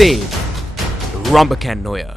Save Rambaken Oya.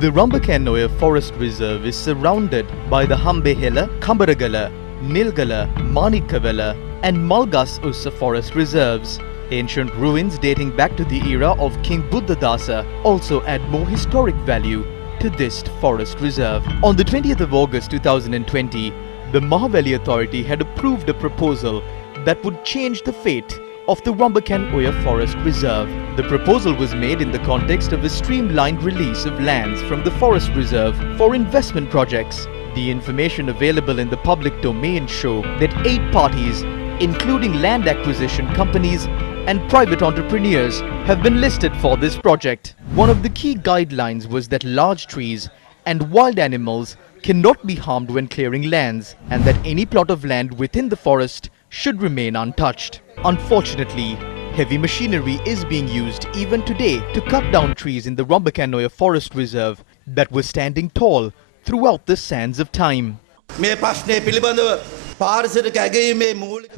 The Rambaken Oya Forest Reserve is surrounded by the Hambehela, Kambaragala, Nilgala, Manikavela and Malgas Ussa forest reserves. Ancient ruins dating back to the era of King Buddhadasa also add more historic value to this forest reserve. On the 20th of August 2020, the Mahaveli Authority had approved a proposal that would change the fate of the Rambaken Oya Forest Reserve. The proposal was made in the context of a streamlined release of lands from the forest reserve for investment projects. The information available in the public domain show that 8 parties, including land acquisition companies and private entrepreneurs, have been listed for this project. One of the key guidelines was that large trees and wild animals cannot be harmed when clearing lands, and that any plot of land within the forest should remain untouched. Unfortunately, heavy machinery is being used even today to cut down trees in the Rambaken Oya Forest Reserve that were standing tall throughout the sands of time.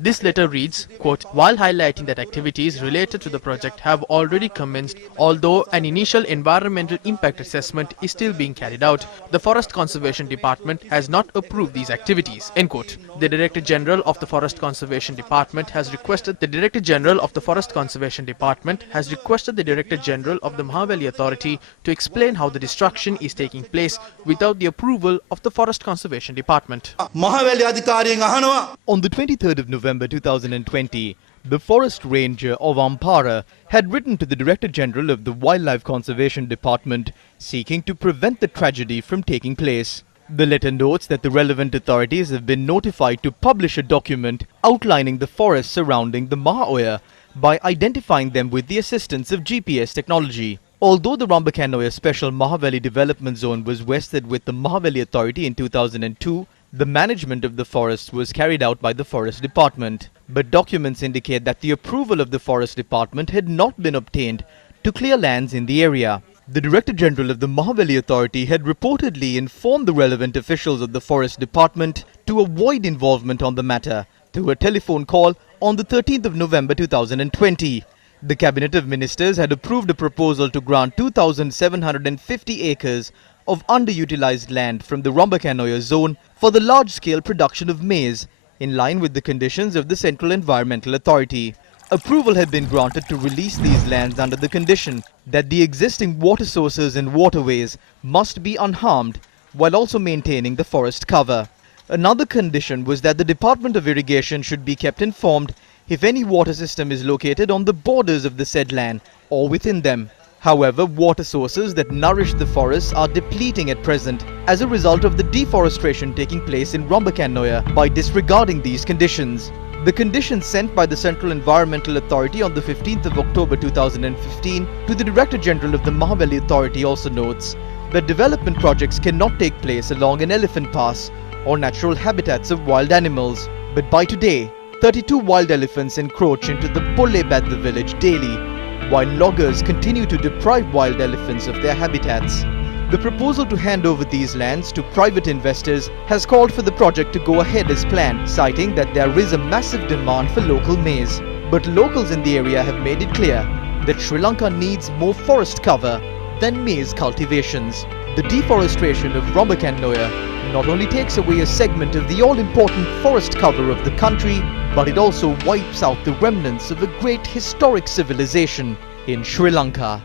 This letter reads, quote, while highlighting that activities related to the project have already commenced, although an initial environmental impact assessment is still being carried out, the Forest Conservation Department has not approved these activities, end quote. The Director General of the Forest Conservation Department has requested the Director General of the Director General of the Mahaveli Authority to explain how the destruction is taking place without the approval of the Forest Conservation Department. On the 23rd of November 2020, the Forest Ranger of Ampara had written to the Director General of the Wildlife Conservation Department seeking to prevent the tragedy from taking place. The letter notes that the relevant authorities have been notified to publish a document outlining the forests surrounding the Maha Oya by identifying them with the assistance of GPS technology. Although the Rambaken Oya Special Mahaveli Development Zone was vested with the Mahaveli Authority in 2002, the management of the forests was carried out by the Forest Department. But documents indicate that the approval of the Forest Department had not been obtained to clear lands in the area. The Director General of the Mahaveli Authority had reportedly informed the relevant officials of the Forest Department to avoid involvement on the matter through a telephone call on the 13th of November 2020. The Cabinet of Ministers had approved a proposal to grant 2,750 acres of underutilized land from the Rambaken Oya zone for the large-scale production of maize, in line with the conditions of the Central Environmental Authority. Approval had been granted to release these lands under the condition that the existing water sources and waterways must be unharmed while also maintaining the forest cover. Another condition was that the Department of Irrigation should be kept informed if any water system is located on the borders of the said land or within them. However, water sources that nourish the forests are depleting at present as a result of the deforestation taking place in Rambaken Oya by disregarding these conditions. The conditions sent by the Central Environmental Authority on the 15th of October 2015 to the Director General of the Mahaveli Authority also notes that development projects cannot take place along an elephant pass or natural habitats of wild animals. But by today, 32 wild elephants encroach into the Pollebadda village daily, while loggers continue to deprive wild elephants of their habitats. The proposal to hand over these lands to private investors has called for the project to go ahead as planned, citing that there is a massive demand for local maize. But locals in the area have made it clear that Sri Lanka needs more forest cover than maize cultivations. The deforestation of Rambaken Oya not only takes away a segment of the all-important forest cover of the country, but it also wipes out the remnants of a great historic civilization in Sri Lanka.